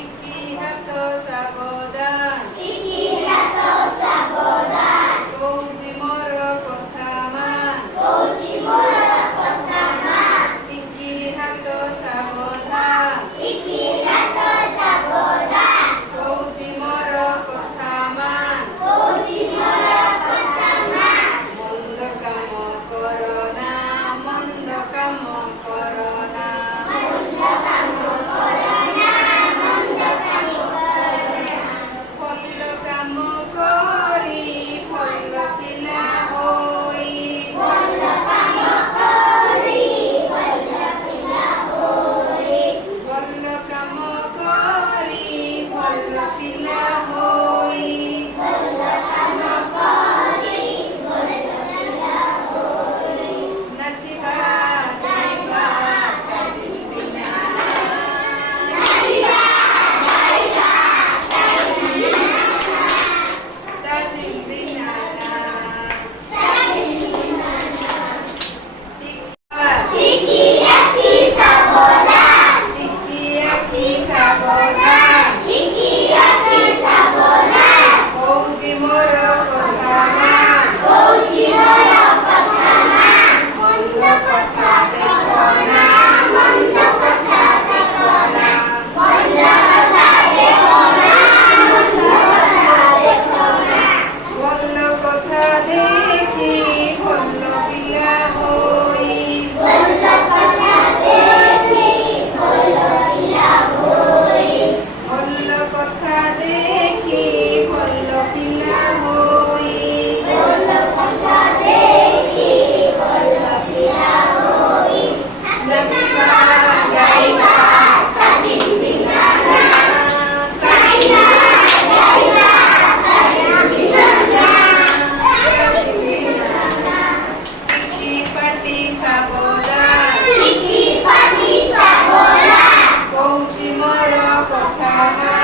ଟିକି ହାତ ସାବଧାନ, ଟିକି ହାତ ସାବଧାନ, କହୁଛି ମୋର କଥା ମାନ, କହୁଛି ମୋର କଥା ମାନ, ଟିକି ହାତ ସାବଧାନ, ଟିକି ହାତ ସାବଧାନ, କହୁଛି ମୋର କଥା ମାନ, କହୁଛି ମୋର କଥା ମାନ, ମନ୍ଦ କାମ କରନା, ମନ୍ଦ କାମ କରନା, ମନ୍ଦ କାମ କରନା, ମନ୍ଦ କାମ କରନା, ଭଲ କାମ କରି ଭଲ ପିଲା ହୋଇ, ଭଲ କାମ କରି ଭଲ ପିଲା ହୋଇ, ଭଲ କାମ କରି ଭଲ ପିଲା ହୋଇ, ଭଲ କାମ କରି ଭଲ ପିଲା ହୋଇ, ନାଚିବା ଗାଇବା ଚାଲିଦିନା, ନାଚିବା ଗାଇବା ଚାଲିଦିନା, ଟିକି ଆଖି ସାବଧାନ, ଟିକି ଆଖି ସାବଧାନ, ଟିକି ଆଖି ସାବଧାନ, କହୁଛି ମୋର କଥା ମାନ, କହୁଛି ମୋର କଥା ମାନ, ମନ୍ଦ କଥା ଦେଖନା, ମନ୍ଦ କଥା ଦେଖନା, ମନ୍ଦ କଥା ଦେଖନା, ମନ୍ଦ କଥା ଦେଖନା, ଭଲ କଥା ଦେଖି ଭଲ ପିଲା ହୋଇ, ଭଲ କଥା ଦେଖି ଭଲ ପିଲା ହୋଇ, ଭଲ କଥା ଦେଖି ଭଲ ପିଲା ହୋଇ, ଭଲ କଥା ଦେଖି ଭଲ ପିଲା ହୋଇ, ନାଚିବା ଗାଇବା ଚାଲିଦିନା, ଗାଇବା ଗାଇବା ଚାଲିଦିନା, ଟିକି ପାଟି ସାବଧାନ, ଟିକି ପାଟି ସାବଧାନ, କହୁଛି ମୋର କଥା ମାନ,